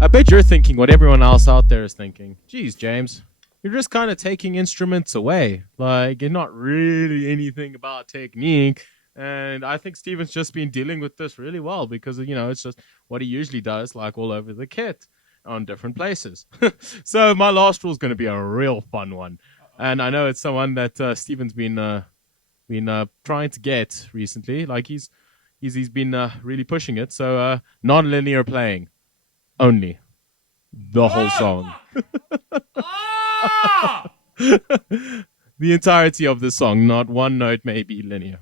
I bet you're thinking what everyone else out there is thinking. Geez, James, you're just kind of taking instruments away. Like, you're not really anything about technique. And I think Steven's just been dealing with this really well because, you know, it's just what he usually does, like all over the kit on different places. So my last rule is going to be a real fun one. And I know it's someone that Steven's been trying to get recently. Like he's been really pushing it. So non-linear playing only. The whole song. The entirety of the song, not one note may be linear.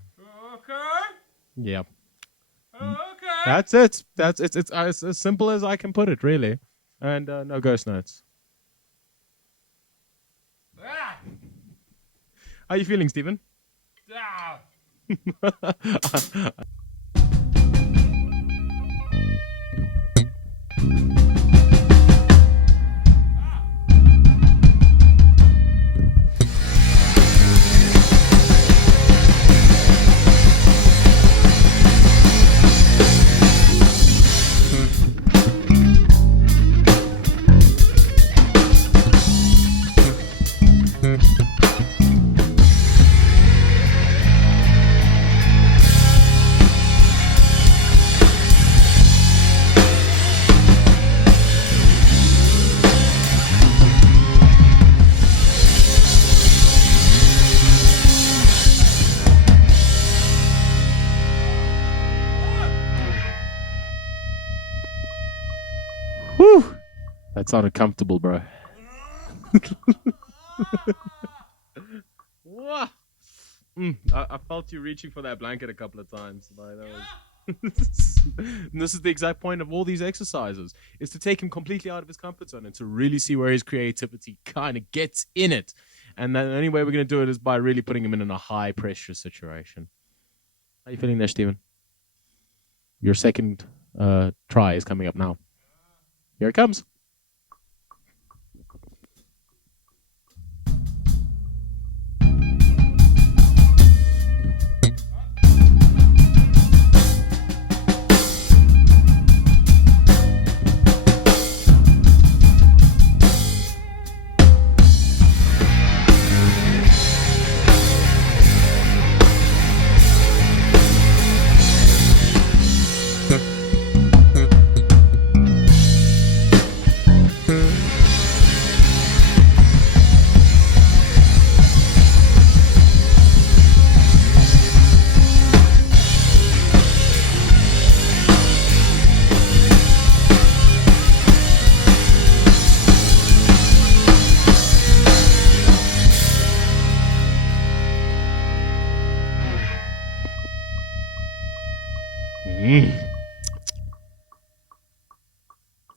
Yeah. Okay. That's it. It's as simple as I can put it, really. And no ghost notes. How are you feeling, Stephen? Whew. That sounded comfortable, bro. I felt you reaching for that blanket a couple of times. Like, that was and this is the exact point of all these exercises, is to take him completely out of his comfort zone and to really see where his creativity kind of gets in it. And the only way we're going to do it is by really putting him in a high-pressure situation. How are you feeling there, Stephen? Your second try is coming up now. Here it comes.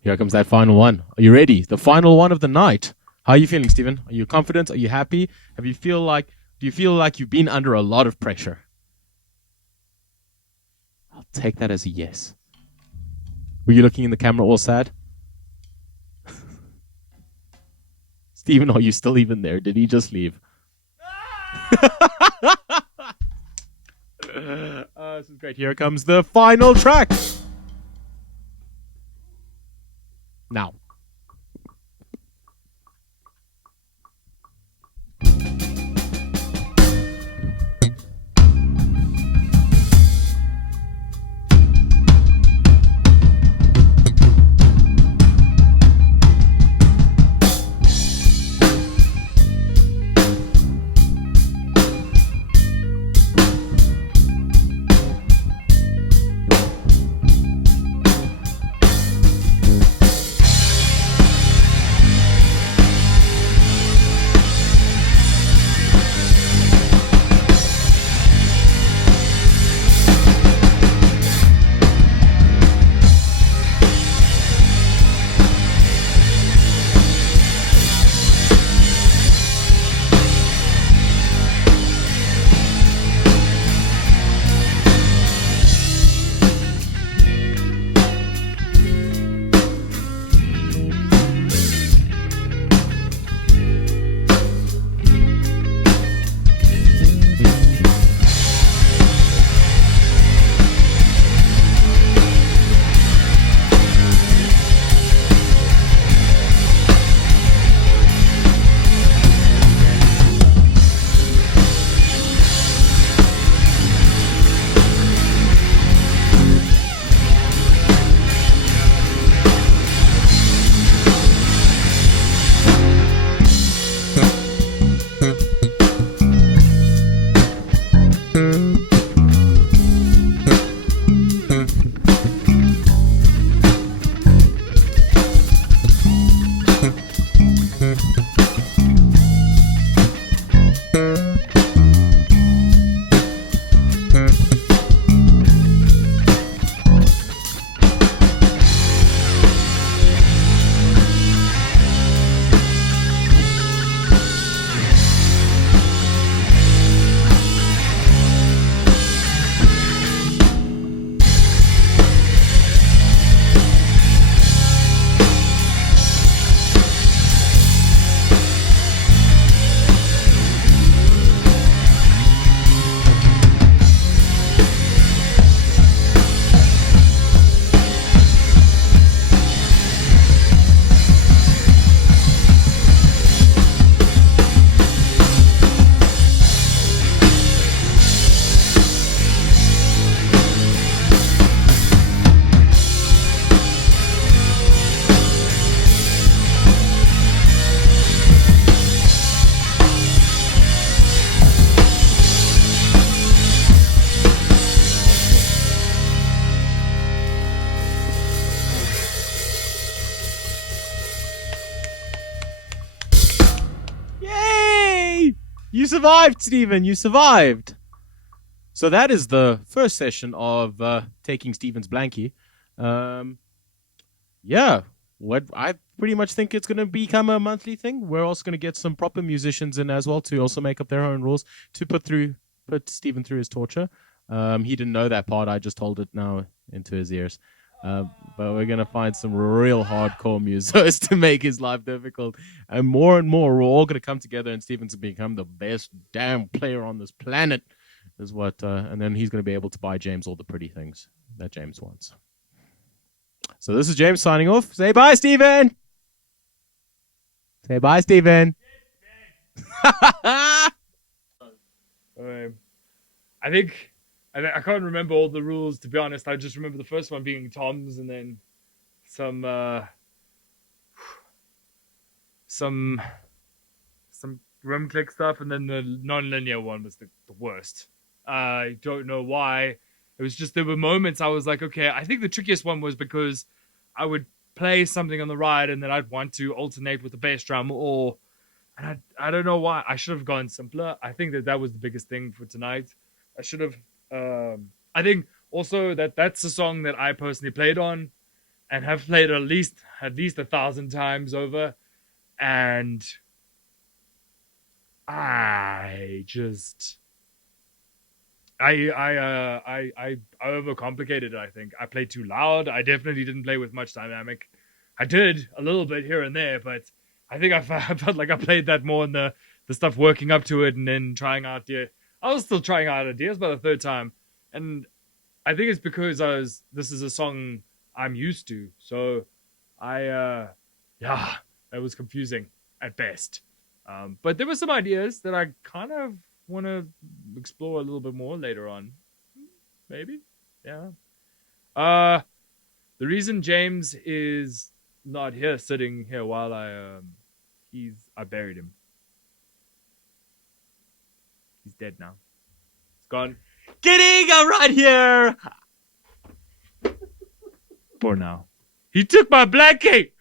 Here comes that final one. Are you ready? The final one of the night. How are you feeling, Stephen? Are you confident? Are you happy? Do you feel like you've been under a lot of pressure? I'll take that as a yes. Were you looking in the camera all sad? Stephen, are you still even there? Did he just leave? This is great. Here comes the final track. Now. You survived, Stephen. You survived. So that is the first session of taking Stephen's Blankey. Yeah, what I pretty much think it's going to become a monthly thing. We're also going to get some proper musicians in as well to also make up their own rules to put Stephen through his torture. He didn't know that part. I just told it now into his ears. But we're going to find some real hardcore musos to make his life difficult. And more, we're all going to come together and Stephen's going to become the best damn player on this planet. Is what, and then he's going to be able to buy James all the pretty things that James wants. So this is James signing off. Say bye, Stephen. Say bye, Stephen. I think I can't remember all the rules, to be honest. I just remember the first one being Tom's, and then some rim click stuff, and then the non-linear one was the worst. I don't know why. It was just, there were moments I was like, okay, I think the trickiest one was because I would play something on the ride and then I'd want to alternate with the bass drum, and I don't know why. I should have gone simpler. I think that was the biggest thing for tonight. I should have, I think also that's a song that I personally played on and have played at least 1,000 times over. And I overcomplicated it, I think. I played too loud. I definitely didn't play with much dynamic. I did a little bit here and there, but I think I felt like I played that more in the stuff working up to it and then trying out I was still trying out ideas by the third time. And I think it's because this is a song I'm used to. So it was confusing at best. But there were some ideas that I kind of want to explore a little bit more later on. Maybe. Yeah. The reason James is not here sitting here while I buried him. He's dead now. He's gone. Kidding, I'm right here. For now. He took my Blankey.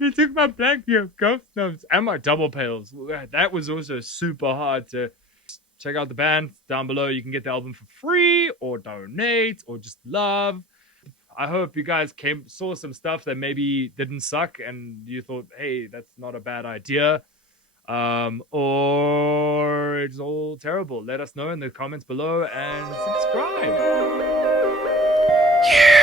He took my Blankey of ghost notes and my double pails. That was also super hard to check out the band down below. You can get the album for free or donate or just love. I hope you guys saw some stuff that maybe didn't suck and you thought, hey, that's not a bad idea. Or it's all terrible. Let us know in the comments below and subscribe. Yeah.